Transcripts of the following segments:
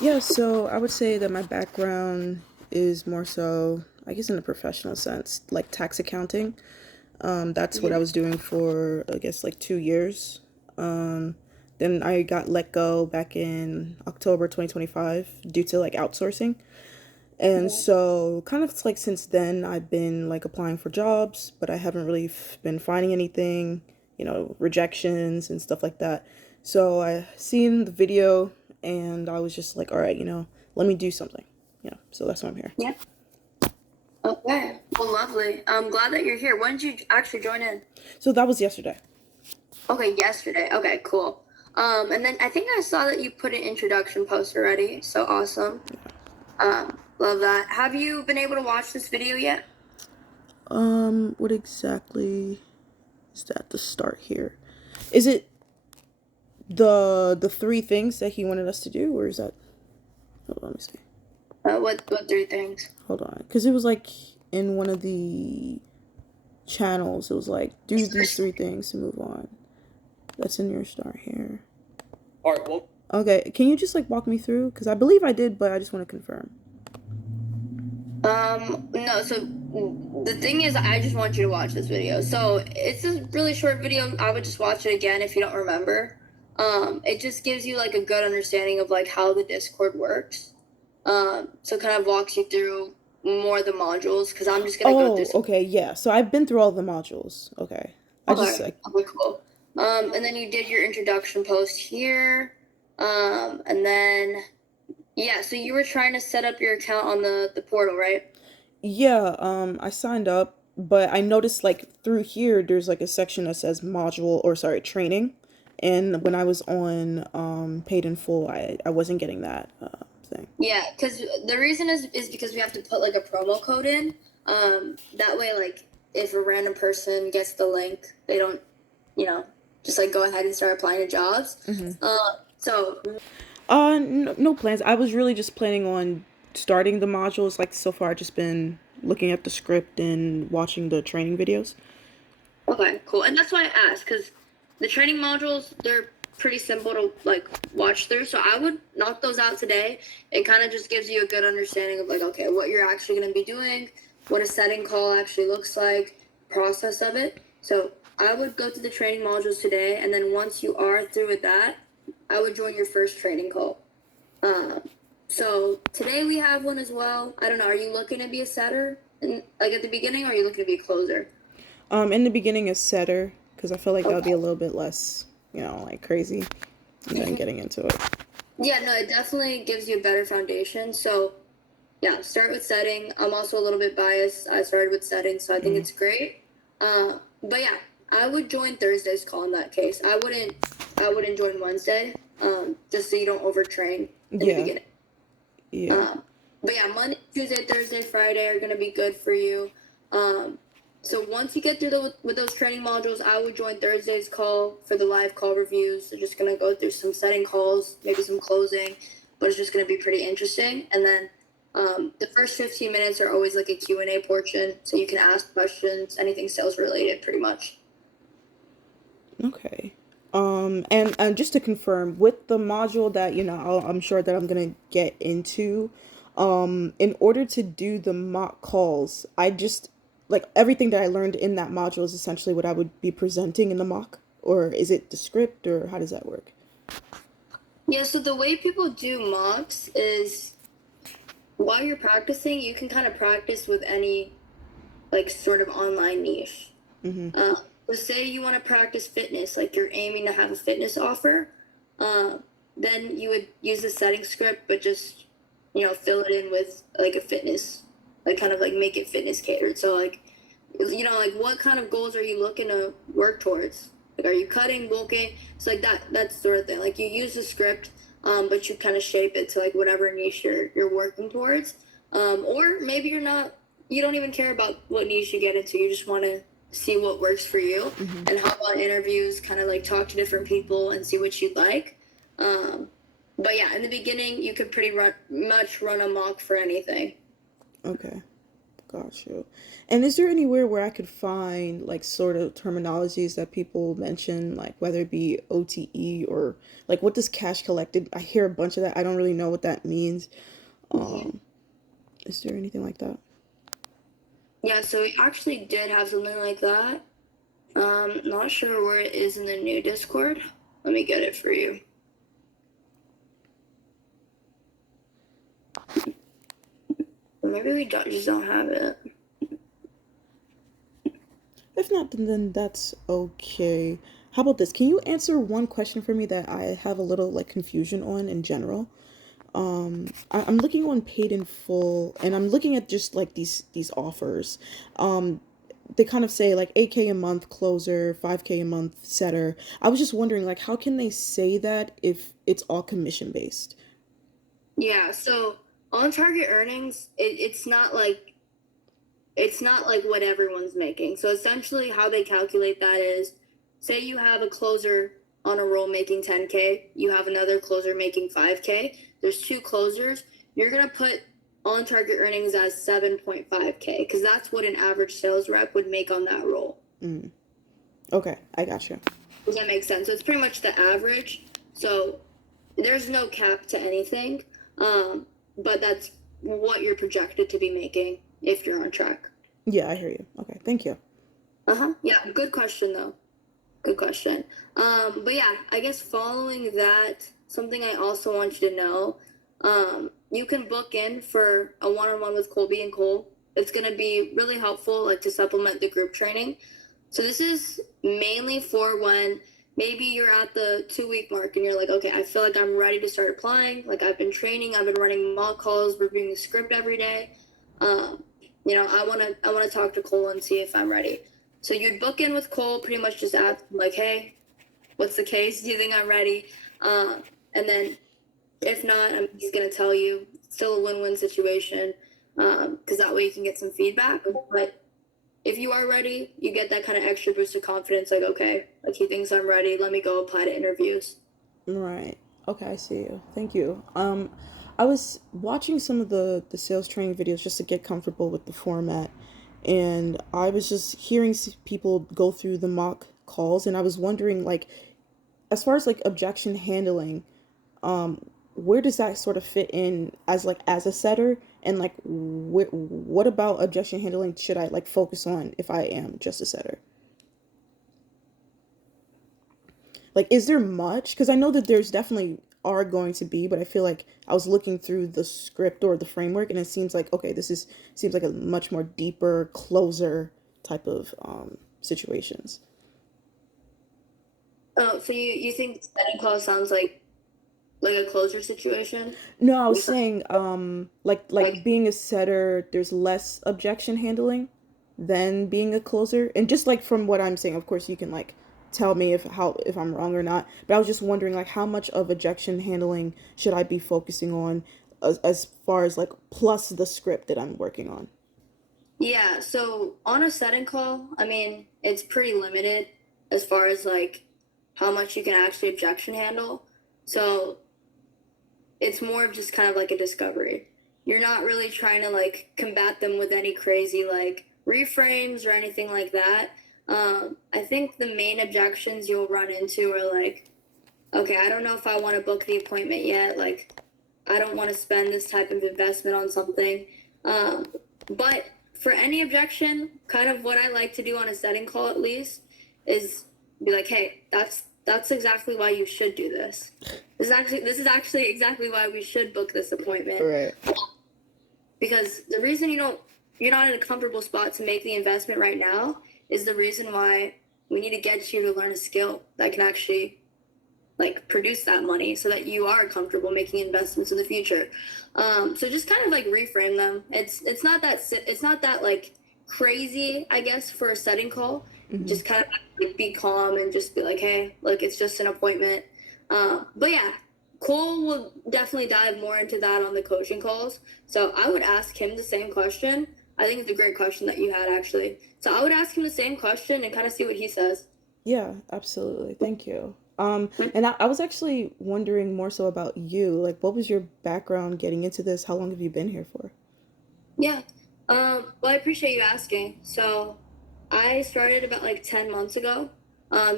Yeah, so I would say that my background is more so, I guess, in a professional sense, like tax accounting. That's what I Mhm. was doing for, I guess, like 2 years. Um, then I got let go back in October 2025 due to like outsourcing. And Mhm. so, kind of like since then, I've been like applying for jobs, but I haven't really been finding anything, rejections and stuff like that. So, I seen the video and I was just like, all right, let me do something. So that's why I'm here. Yeah. Okay. Well, lovely. I'm glad that you're here. When did you actually join in? So, that was yesterday. Okay, yesterday. Okay, cool. And then I think I saw that you put an introduction post already. So awesome. Love that. Have you been able to watch this video yet? What exactly is that to start here? Is it the three things that he wanted us to do, or is that? Hold on, let me see. What three things? Hold on, because it was like in one of the channels. It was like do these three things to move on. That's in your start here. All right. Well, Okay, can you just like walk me through? Because I believe I did, but I just want to confirm. no, so the thing is, I just want you to watch this video. So it's a really short video. I would just watch it again if you don't remember. It just gives you like a good understanding of like how the Discord works. So it kind of walks you through more of the modules because I'm just gonna go through Oh, some. okay, yeah. So I've been through all the modules. Okay, I just Okay, like okay, cool. And then you did your introduction post here. And then yeah, so you were trying to set up your account on the portal, right? yeah. I signed up, but I noticed like through here, there's like a section that says module or sorry training, and when I was on paid in full, I wasn't getting that thing. Yeah, because the reason is because we have to put like a promo code in. That way, like if a random person gets the link, they don't, you know, just like go ahead and start applying to jobs. Mm-hmm. So No, no plans. I was really just planning on starting the modules. Like so far, I've just been looking at the script and watching the training videos. okay, cool. And that's why I asked, because the training modules, they're pretty simple to like watch through. So I would knock those out today. It kind of just gives you a good understanding of like, okay, what you're actually going to be doing, what a setting call actually looks like, process of it. So I would go through the training modules today, and then once you are through with that, I would join your first training call. Um, so today we have one as well. I don't know. Are you looking to be a setter, like at the beginning, or are you looking to be a closer? In the beginning is setter because I feel like that would be a Okay. little bit less, like crazy, and then getting into it. Yeah, no, it definitely gives you a better foundation. So, yeah, start with setting. I'm also a little bit biased. I started with setting, so I think Mm. it's great. But yeah, I would join Thursday's call in that case. I wouldn't join Wednesday, just so you don't overtrain in the Yeah, beginning. yeah. Um, but yeah, Monday, Tuesday, Thursday, Friday are gonna be good for you. Um, so once you get through with those training modules, I would join Thursday's call for the live call reviews. So just gonna go through some setting calls, maybe some closing, but it's just gonna be pretty interesting. And then the first 15 minutes are always like a Q&A portion, so you can ask questions, anything sales related, pretty much. Okay. And just to confirm, with the module that I'm sure that I'm gonna get into, in order to do the mock calls, I just like everything that I learned in that module is essentially what I would be presenting in the mock, or is it the script, or how does that work? Yeah, so the way people do mocks is while you're practicing, you can kind of practice with any like sort of online niche. Mm-hmm. Uh, so say you want to practice fitness, like you're aiming to have a fitness offer, uh, then you would use the setting script, but just fill it in with like a fitness, like kind of like make it fitness catered. So like like what kind of goals are you looking to work towards? Like are you cutting, bulking? So like that sort of thing. Like you use the script, but you kind of shape it to like whatever niche you're working towards. Or maybe you don't even care about what niche you get into. You just want to see what works for you. Mm-hmm. And how about interviews, kind of like talk to different people and see what you'd like. Um, but yeah, in the beginning, you could pretty much run a mock for anything. Okay. Got you. And is there anywhere where I could find like sort of terminologies that people mention, like whether it be OTE or like what does cash collected? I hear a bunch of that. I don't really know what that means. Mhm. Um, is there anything like that? Yeah, so we actually did have something like that. Not sure where it is in the new Discord. Let me get it for you. Or maybe we just don't have it. If not, then that's okay. How about this? Can you answer one question for me that I have a little like confusion on in general? I'm looking on paid in full, and I'm looking at just like these offers. Um, they kind of say like 8K a month closer, 5K a month setter. I was just wondering like how can they say that if it's all commission based? Yeah, so on target earnings, it's not like what everyone's making. So essentially how they calculate that is, say you have a closer on a roll making 10K, you have another closer making 5K. There's two closers. You're going to put on target earnings as 7.5K because that's what an average sales rep would make on that roll. Mm. Okay, I got you. Does that make sense? So it's pretty much the average. So there's no cap to anything. But that's what you're projected to be making if you're on track. Yeah, I hear you. Okay, thank you. Uh-huh. Yeah, good question though. Good question. But yeah, I guess following that, something I also want you to know, you can book in for a one-on-one with Colby and Cole. It's gonna be really helpful, like to supplement the group training. So this is mainly for when maybe you're at the 2 week mark and you're like, okay, I feel like I'm ready to start applying. Like I've been training, I've been running mock calls, reviewing the script every day. I wanna talk to Cole and see if I'm ready. So you'd book in with Cole, pretty much just ask him like, hey, what's the case? Do you think I'm ready? And then if not, he's gonna tell you. It's still a win-win situation, because that way you can get some feedback. But if you are ready, you get that kind of extra boost of confidence. Like, okay, like he thinks I'm ready. Let me go apply to interviews. Right. Okay, I see you. Thank you. I was watching some of the sales training videos just to get comfortable with the format, and I was just hearing people go through the mock calls, and I was wondering like, as far as like objection handling, where does that sort of fit in as like as a setter, and like what about objection handling should I like focus on if I am just a setter? Like, is there much? Because I know that there's definitely are going to be, but I feel like I was looking through the script or the framework, and it seems like okay, this is seems like a much more deeper, closer type of situations. Oh, so you think setting call sounds like a closer situation? No, I was saying like Like, being a setter, there's less objection handling than being a closer. And just like from what I'm saying, of course you can like tell me if I'm wrong or not. But I was just wondering like how much of objection handling should I be focusing on as far as like plus the script that I'm working on. yeah, so on a setting call, I mean, it's pretty limited as far as like how much you can actually objection handle. So it's more of just kind of like a discovery. You're not really trying to like combat them with any crazy like reframes or anything like that. I think the main objections you'll run into are like, okay, I don't know if I want to book the appointment yet. Like, I don't want to spend this type of investment on something. Um, but for any objection, kind of what I like to do on a setting call at least is be like, hey, that's exactly why you should do this. This is actually exactly why we should book this appointment. Right. Because the reason you're not in a comfortable spot to make the investment right now is the reason why we need to get you to learn a skill that can actually like produce that money so that you are comfortable making investments in the future. So just kind of like reframe them. It's not that like crazy, I guess, for a setting call. Hmm. Just kind of like be calm and just be like, hey, like it's just an appointment. But yeah, Cole will definitely dive more into that on the coaching calls. So I would ask him the same question. I think it's a great question that you had actually. So I would ask him the same question and kind of see what he says. Yeah, absolutely. Thank you. And I was actually wondering more so about you. Like, what was your background getting into this? How long have you been here for? Yeah. Well, I appreciate you asking. So, I started about like 10 months ago.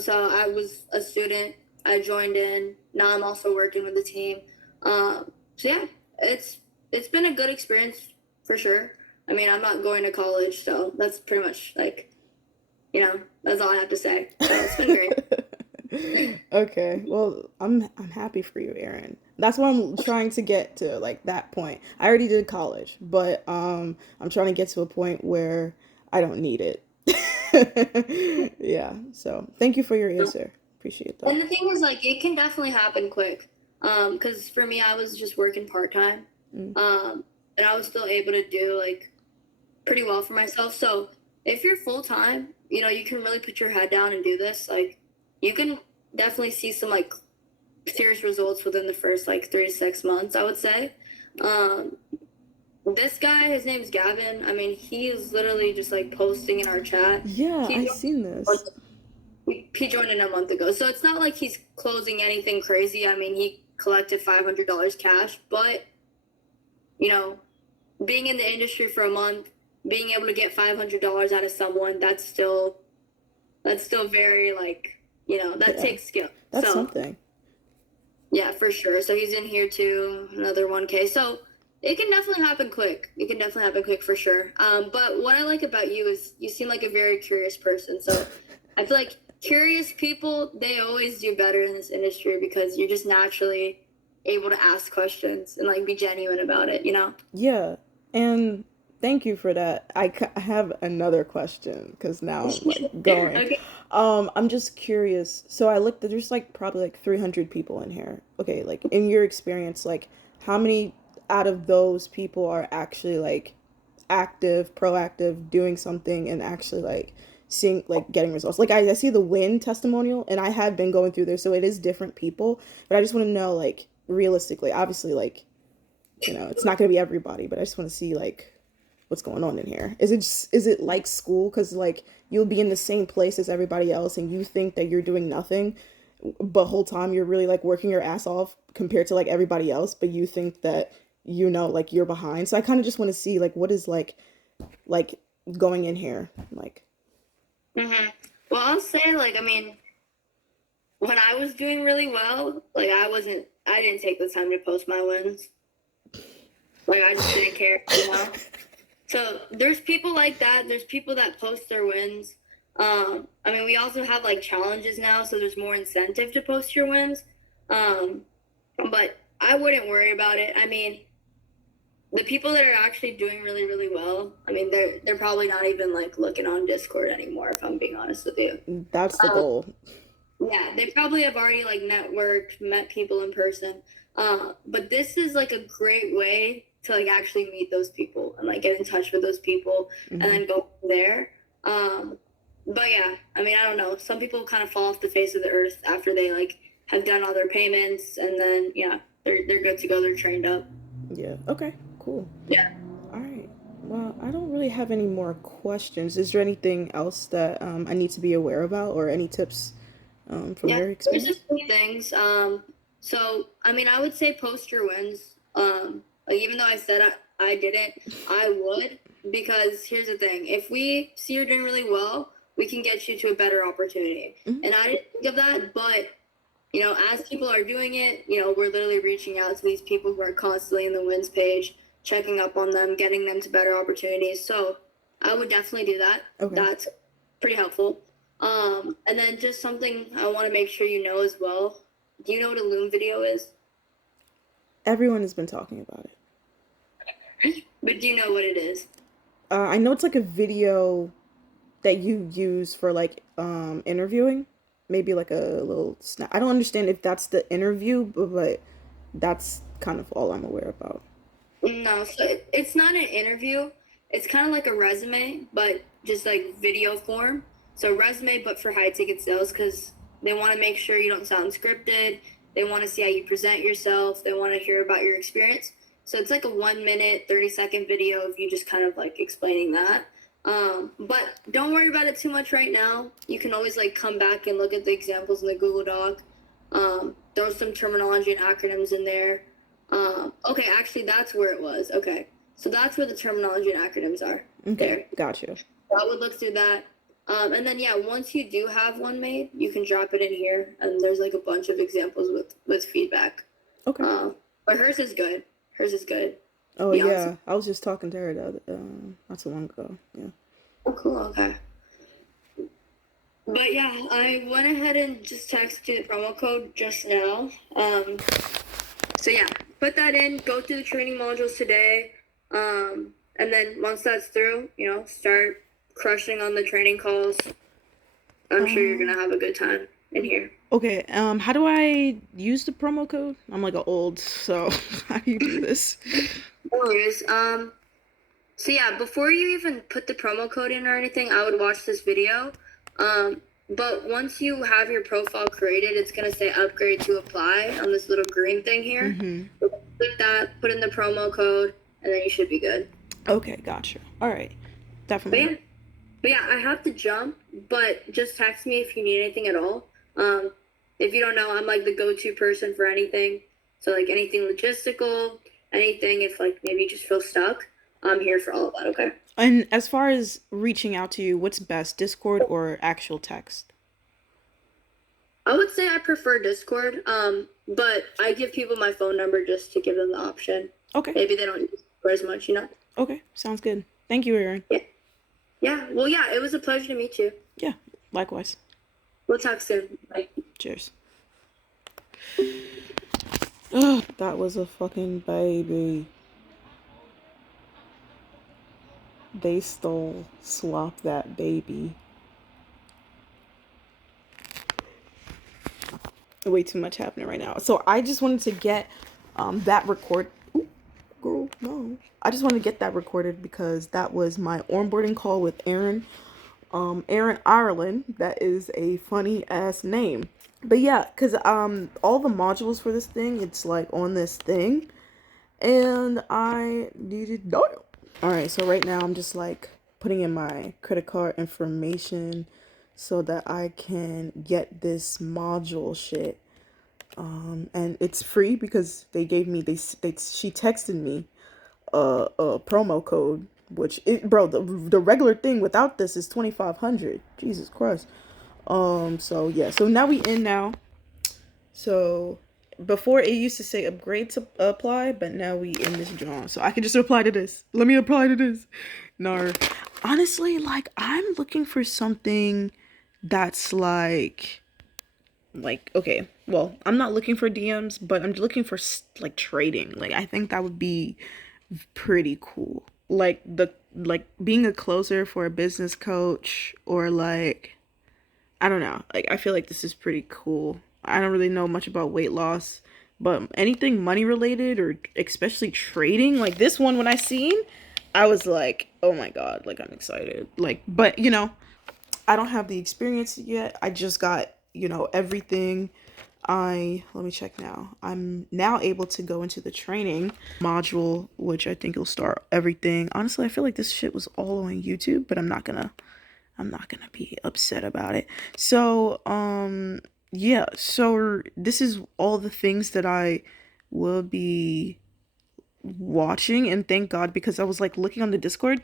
So I was a student. I joined in. Now I'm also working with the team. So yeah, it's it's been a good experience for sure. I mean, I'm not going to college, so that's pretty much like, that's all I have to say. So it's been great. Okay, well, I'm happy for you, Aaron. That's what I'm trying to get to, like that point. I already did college, but I'm trying to get to a point where I don't need it. Yeah, so thank you for your answer. Appreciate that. And the thing is, like, it can definitely happen quick. Because for me, I was just working part time. Mm. And I was still able to do like pretty well for myself. So if you're full time, you can really put your head down and do this. Like, you can definitely see some like serious results within the first like 3 to 6 months, I would say. Um, this guy, his name's Gavin. I mean, he is literally just like posting in our chat. Yeah, He I joined, seen this. he joined in a month ago, so it's not like he's closing anything crazy. I mean, he collected $500 cash, but you know, being in the industry for a month, being able to get $500 out of someone, that's still very like, that Yeah, takes skill. that's So something. yeah, for sure. So he's in here too, another 1K. So it can definitely happen quick. It can definitely happen quick for sure. But what I like about you is you seem like a very curious person. So I feel like curious people, they always do better in this industry because you're just naturally able to ask questions and like be genuine about it? Yeah, and thank you for that. I have another question because now I'm like going. Okay. I'm just curious. So I looked at there's like probably like 300 people in here. Okay, like in your experience, like how many out of those people are actually like active, proactive, doing something and actually like seeing like getting results? Like I see the win testimonial and I have been going through there, so it is different people, but I just want to know like realistically, obviously like it's not going to be everybody, but I just want to see like what's going on in here. Is it like school? Because like you'll be in the same place as everybody else, and you think that you're doing nothing, but whole time you're really like working your ass off compared to like everybody else. But you think that like you're behind. So I kind of just want to see like what is like going in here like. hmm Well, I'll say, like, I mean, when I was doing really well, like, I didn't take the time to post my wins. Like, I just didn't care. So there's people like that. There's people that post their wins. I mean, we also have like challenges now, so there's more incentive to post your wins. Um, but I wouldn't worry about it. I mean, the people that are actually doing really, really well, I mean, they're probably not even like looking on Discord anymore, if I'm being honest with you. That's the Um, goal. yeah, they probably have already like networked, met people in person. But this is like a great way to like actually meet those people and like get in touch with those people and Hmm. then go from there. Um, but yeah, I mean, I don't know. Some people kind of fall off the face of the earth after they like have done all their payments and then yeah, they're good to go. They're trained up. Yeah. Okay. Cool. Yeah. All right. Well, I don't really have any more questions. Is there anything else that I need to be aware about, or any tips from Yeah, your there's experience? just two things. So I mean, I would say post your wins. Like even though I said I didn't, I would because here's the thing: if we see you're doing really well, we can get you to a better opportunity. Mhm. And I didn't think of that, but as people are doing it, we're literally reaching out to these people who are constantly in the wins page, checking up on them, getting them to better opportunities. So I would definitely do that. Okay. That's pretty helpful. And then just something I want to make sure you know as well. Do you know what a Loom video is? Everyone has been talking about it. But do you know what it is? I know it's like a video that you use for like interviewing. Maybe like a little snap. I don't understand if that's the interview, but that's kind of all I'm aware about. No, so it's not an interview. It's kind of like a resume, but just like video form. So resume, but for high ticket sales, because they want to make sure you don't sound scripted. They want to see how you present yourself. They want to hear about your experience. So it's like a 1 minute, 30-second video of you just kind of like explaining that. But don't worry about it too much right now. You can always like come back and look at the examples in the Google Doc. Throw some terminology and acronyms in there. Okay, actually, that's where it was. Okay. So that's where the terminology and acronyms are Okay, there. gotcha. I would look through that. And then yeah, once you do have one made, you can drop it in here, and there's like a bunch of examples with feedback. Okay. But hers is good. Hers is good. Oh Be honest. yeah, I was just talking to her the other, not so long ago. Yeah. Oh, cool. Okay. But yeah, I went ahead and just texted you the promo code just now. So yeah, put that in. Go through the training modules today. And then once that's through, start crushing on the training calls. I'm sure you're gonna have a good time in here. Okay. How do I use the promo code? I'm like a old, so how do you do this? No worries. So yeah, before you even put the promo code in or anything, I would watch this video. But once you have your profile created, it's gonna say upgrade to apply on this little green thing here. Mm-hmm. Click that, put in the promo code, and then you should be good. Okay, gotcha. All right, But definitely. yeah, but yeah, I have to jump, but just text me if you need anything at all. If you don't know, I'm like the go-to person for anything. So like anything logistical, anything if like maybe you just feel stuck, I'm here for all of that, okay? And as far as reaching out to you, what's best, Discord or actual text? I would say I prefer Discord, but I give people my phone number just to give them the option. Okay. Maybe they don't use Discord as much. Okay, sounds good. Thank you, Aaron. Yeah. Yeah. Well, yeah, it was a pleasure to meet you. Yeah, likewise. We'll talk soon. Bye. Cheers. Ugh, that was a fucking baby. They stole, slop that baby. Way too much happening right now. So I just wanted to get that record. Ooh, girl, no. I just wanted to get that recorded because that was my onboarding call with Aaron. Aaron Ireland. That is a funny ass name. But yeah, cause all the modules for this thing, it's like on this thing, and I needed dial. All right, so right now I'm just like putting in my credit card information so that I can get this module shit. And it's free because they gave me she texted me a promo code, which bro, the regular thing without this is 2,500. Jesus Christ. So yeah, so now we in now. So before it used to say upgrade to apply, but now we in this John. So I can just apply to this. Let me apply to this. No. Honestly, like I'm looking for something that's like okay, well, I'm not looking for DMs, but I'm looking for like trading. Like I think that would be pretty cool. Like being a closer for a business coach, or like I don't know. Like I feel like this is pretty cool. I don't really know much about weight loss, but anything money related or especially trading, like this one when I seen, I was like, "Oh my god, like I'm excited." Like but I don't have the experience yet. I just got, everything. Let me check now. I'm now able to go into the training module, which I think will start everything. Honestly, I feel like this shit was all on YouTube, but I'm not gonna be upset about it. So, yeah, so this is all the things that I will be watching, and thank God, because I was like looking on the Discord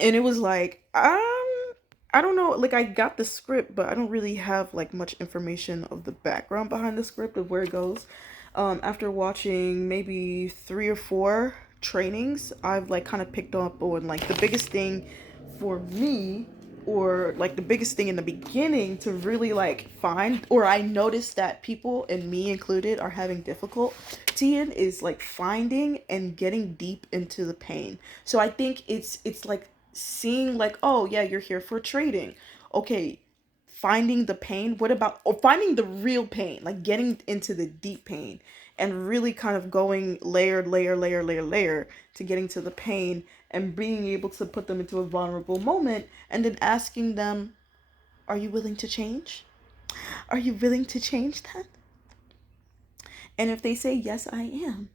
and it was like, I don't know, like I got the script, but I don't really have like much information of the background behind the script of where it goes. After watching maybe 3 or 4 trainings, I've like kind of picked up on like the biggest thing for me, or like the biggest thing in the beginning to really like find, or I noticed that people, and me included, are having difficulty in, is like finding and getting deep into the pain. So I think it's like seeing like, oh yeah, you're here for trading. Okay, finding the pain. What about, or finding the real pain, like getting into the deep pain and really kind of going layer to getting to the pain, and being able to put them into a vulnerable moment, and then asking them, are you willing to change? Are you willing to change that? And if they say yes, I am,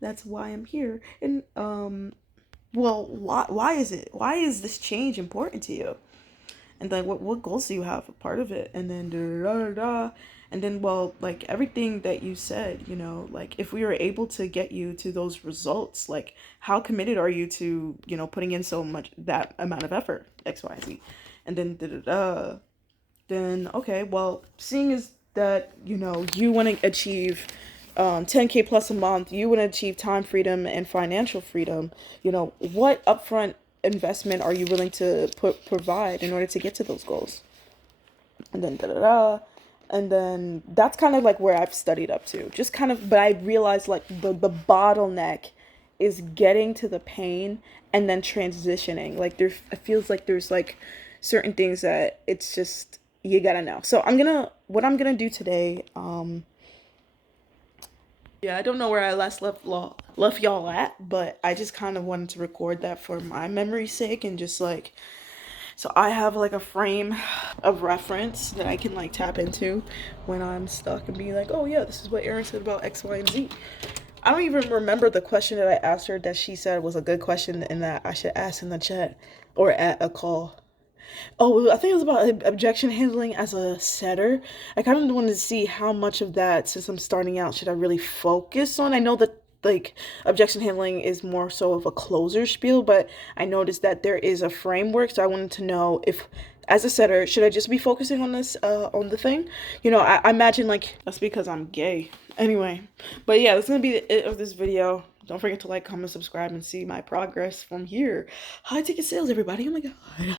that's why I'm here. And well, why is this change important to you? And then what goals do you have a part of it? And then da da da da. And then, well, like everything that you said, like if we were able to get you to those results, like how committed are you to, putting in so much, that amount of effort, XYZ. And then da da da. Then okay, well, seeing as that, you want to achieve 10K plus a month, you want to achieve time freedom and financial freedom, what upfront investment are you willing to provide in order to get to those goals? And then da da da. And then that's kind of like where I've studied up to. Just kind of, but I realized like the bottleneck is getting to the pain and then transitioning. Like there, it feels like there's like certain things that it's just you gotta know. So what I'm gonna do today. Yeah, I don't know where I last left y'all at, but I just kind of wanted to record that for my memory's sake and just like so I have like a frame of reference that I can like tap into when I'm stuck and be like, oh yeah, this is what Erin said about X, Y, and Z. I don't even remember the question that I asked her that she said was a good question and that I should ask in the chat or at a call. Oh, I think it was about objection handling as a setter. I kind of wanted to see how much of that, since I'm starting out, should I really focus on? I know that like objection handling is more so of a closer spiel, but I noticed that there is a framework, so I wanted to know if, as a setter, should I just be focusing on this, on the thing? I imagine like that's because I'm gay. Anyway, but yeah, that's gonna be it of this video. Don't forget to like, comment, subscribe, and see my progress from here. High ticket sales, everybody. Oh my god.